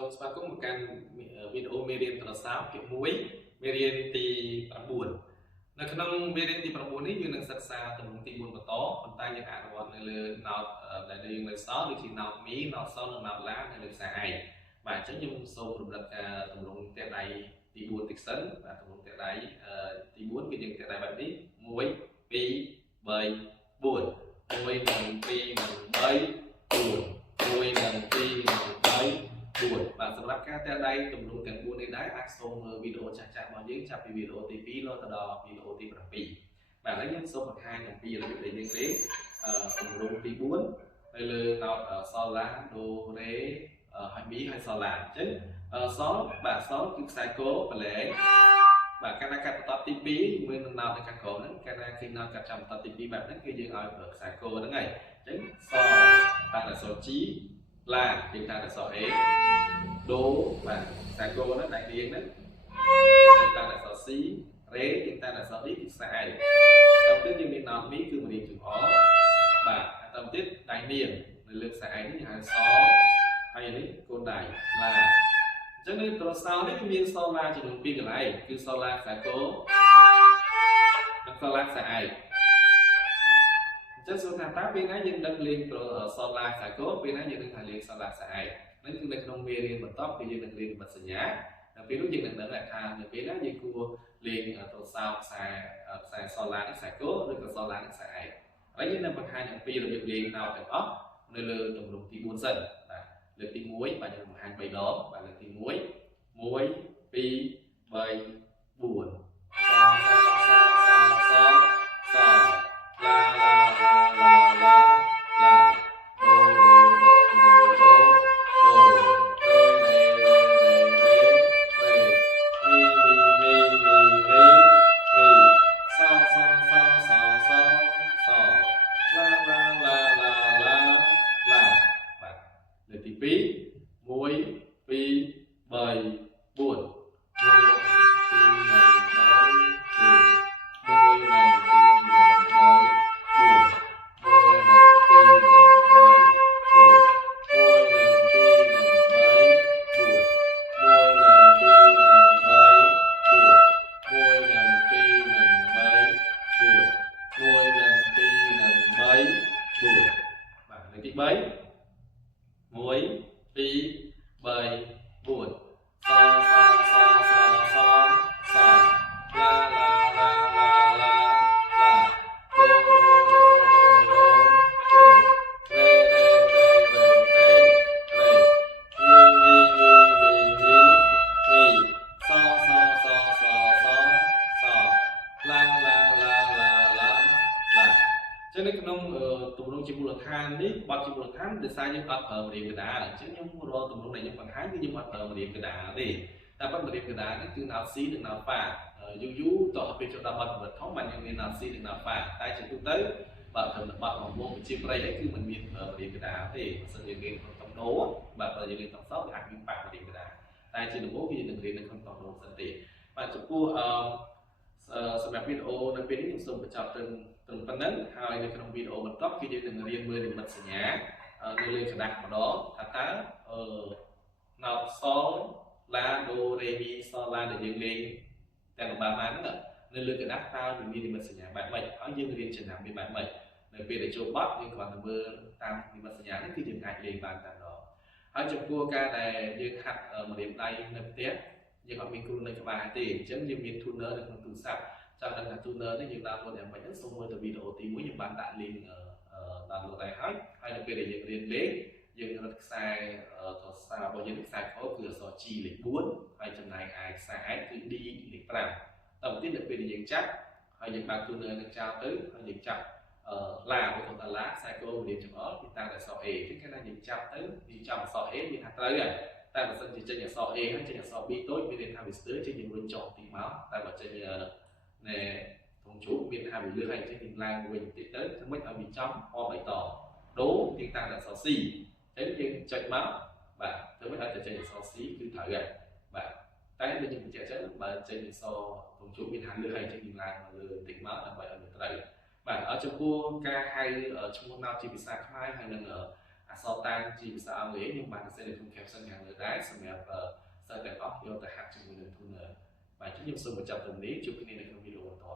សូមស្វាគមន៍មកកាន់វីដេអូមេរៀនទូរស័ព្ទភាគ1មេរៀនទី9នៅក្នុងមេរៀនទី9នេះយើងនឹងសិក្សាទម្រង់ទី4បន្តប៉ុន្តែយើងអនុវត្តនៅលើ note ដែលយើងនៅសល់ដូចជា note mi note sol និង note la នៅលើខ្សែឯកបាទអញ្ចឹងខ្ញុំសូមរំលឹកទម្រង់ទះដៃទី4តិចសិនបាទទម្រង់ទះដៃទី4គឺយើងទះដៃបែបនេះ1 2 3 4 1 និង2និង3 4 1និង2និង3 4បាទសម្រាប់ការទះដៃទម្រង់ទាំង4នេះដែរអាចសូមមើលវីដេអូចាស់ៗរបស់យើងចាប់ពីវីដេអូទី2រហូតដល់វីដេអូទី7បាទឥឡូវខ្ញុំសូមបង្ហាញអំពីរបៀបដែលយើងលេងទម្រង់ទី4នៅលើ note sol la do re ហើយ mi ហើយ sol la អញ្ចឹង sol បាទ sol គឺខ្សែគោប្រឡែងបាទកាលណាកាត់បន្តទី2ជាមួយនឹង note នៅខាងក្រោមហ្នឹងកាលណាគឺ note កាត់ចាំបន្តទី2បែបហ្នឹងគឺយើងឲ្យប្រើខ្សែគោហ្នឹងហើយអញ្ចឹង sol តាតែ sol g la យើងតាតែ sol a do បាទខ្សែគោហ្នឹងដៃរៀងហ្នឹងយើងតាតែ sol c re យើងតាតែ sol d គឺខ្សែឯកតាមទៀតយើងមាន note mi គឺម្រៀងជើងអបាទតាមទៀតដៃនាងនៅលើខ្សែឯកនេះយើងហៅ sol ហើយនេះកូនដៃ la អញ្ចឹងនៅទូរស័ព្ទនេះមាន sol la ចំនួន2កន្លែងគឺ sol la ខ្សែគោនិង sol la ខ្សែឯកអញ្ចឹងសួរថាតើពេលណាយើងដឹងលេង sol la ខ្សែគោពេលណាយើងដឹងថាលេង sol la ខ្សែឯកហ្នឹងគឺនៅក្នុងមេរៀនបន្តគឺយើងនឹងលេងនិមិត្តសញ្ញាដល់ពេលនោះយើងនឹងដឹងថានៅពេលណាយើងគួរលេងទូរស័ព្ទខ្សែ sol la ខ្សែគោឬក៏ sol la ខ្សែឯកហើយយើងនឹងបង្ហាញអំពីរបៀបលេងណោទាំងអស់នៅលើទម្រង់ទី4សិនបាទលើកទី1បាទយើងបង្ហាញ3ដងបាទលើកទី1 1 2 3 4 នៅក្នុងទម្រង់ជាមូលដ្ឋាននេះបទជាមូលដ្ឋានដោយសារយើងអត់ប្រើម្រាមកដាលអញ្ចឹងខ្ញុំរកទម្រង់ដែលខ្ញុំបង្ហាញគឺខ្ញុំអត់ប្រើម្រាមកដាលទេតែប៉ុន្តែម្រាមកដាលនេះគឺ note C និង note fa យូរតទៅពេលចូលដល់បទកម្រិតធំបានយើងមាន note C និង note fa តែជាទូទៅបើត្រឹមតែបទរបស់វិជាប្រៃនេះគឺมันមានម្រាមកដាលទេបើសិនយើងរៀនក្នុងតំណោបាទបើយើងរៀនតំសោវាអាចមានប៉ះម្រាមកដាលតែជាដំបូងគឺយើងនឹងរៀននៅក្នុងតំណោសិនទេបាទចំពោះសម្រាប់វីដេអូនៅពេលនេះខ្ញុំសូមបញ្ចប់ត្រឹមប៉ុណ្ណឹងហើយនៅក្នុងវីដេអូបន្តគឺយើងនឹងរៀនមើលនិមិត្តសញ្ញានៅលើក្រដាស់ម្ដងថាតើnote sol la do re mi sol la ដែលយើងលេងទាំងបាបានហ្នឹងនៅលើក្រដាស់តើវាមាននិមិត្តសញ្ញាបែបម៉េចហើយយើងរៀនចំណាំវាបែបម៉េចនៅពេលដែលចូលបទយើងគ្រាន់តែមើលតាមនិមិត្តសញ្ញានេះគឺយើងអាចលេងបានតែម្ដងហើយចំពោះការដែលយើងហាត់ម្រាមដៃនៅផ្ទះយើងអត់មានគ្រូនៅក្បែរទេអញ្ចឹងយើងមាន tuner នៅក្នុងទូរស័ព្ទចាំដឹងថា tuner នេះយើង download យ៉ាងម៉េចហ្នឹងសូមមើលទៅវីដេអូទី1ខ្ញុំបានដាក់ link download ដែរហើយនៅពេលដែលយើងរៀនលេងយើងរត់ខ្សែទូរស័ព្ទរបស់យើងខ្សែខោគឺអក្សរ G លេខ4ហើយចំណែកឯខ្សែឯកគឺ D លេខ5តទៅទៀតនៅពេលដែលយើងចាប់ហើយយើងបើក tuner នឹងចោលទៅហើយយើងចាប់ឡាបើគាត់ថាឡាខ្សែគោរៀបចំអល់គឺតាមអក្សរ A គឺគេថាយើងចាប់ទៅយើងចាប់អក្សរ A មានថាត្រូវហើយតែបើសិនជាចេញអក្សរ A ហើយចេញអក្សរ B តូចមានន័យថាវាស្ទើរចេញយើងរុញចុះទីមកតែបើចេញណែធំជួបមានថាវាលឿនហើយចេះយើងឡើងវិញបន្តិចទៅធ្វើម៉េចឲ្យវាចំអបអីតដូទៀងតាំងអក្សរ C អញ្ចឹងយើងចុចមកបាទធ្វើម៉េចឲ្យតែចេញអក្សរ C គឺត្រូវហើយបាទតែដូចខ្ញុំបញ្ជាក់ចឹងបើចេញអក្សរធំជួបមានថាលឿនហើយចេះយើងឡើងមកលើបន្តិចមកដើម្បីឲ្យវាត្រូវបាទចំពោះការហៅឈ្មោះ note ជាភាសាខ្មែរហើយនឹង អក្សរតាមជាភាសាអង់គ្លេសខ្ញុំបានសរសេរនៅក្នុង caption ខាងលើដែរសម្រាប់សិស្សទាំងអស់យកទៅហាត់ជាមួយនឹង tuner បាទអញ្ចឹងខ្ញុំសូមបញ្ចប់ត្រឹមនេះជួបគ្នានៅក្នុងវីដេអូបន្ត